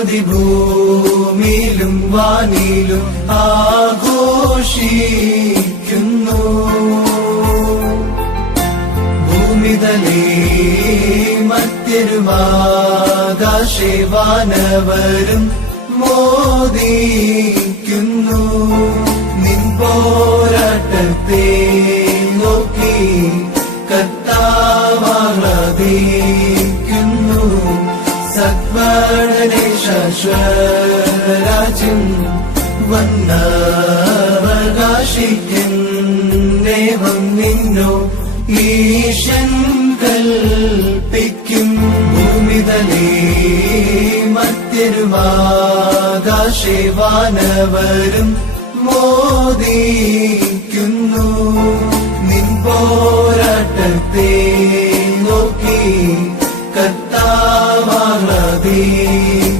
സ്തുതി ഭൂമിയിലും വാനിലും ആഘോഷിക്കുന്നു. ഭൂമിതലേ മത്യരുമാകാശേ വാനവരും മോദിക്കുന്നു. നിൻ പോരാട്ടത്തെ നോക്കി കർത്താവാഹ്ലാദിക്കുന്നു സത്വടനെ ശാശ്വരാജ്യം വന്നവകാശിക്കുന്നേവം നിന്നോ ഈശൻ കൽപ്പിക്കും. ഭൂമിതലേ മത്യരുമാകാശേ വാനവരും മോദിക്കുന്നു. നിൻ പോരാട്ടത്തെ നോക്കി കർത്താവാഹ്ലാദിക്കുന്നു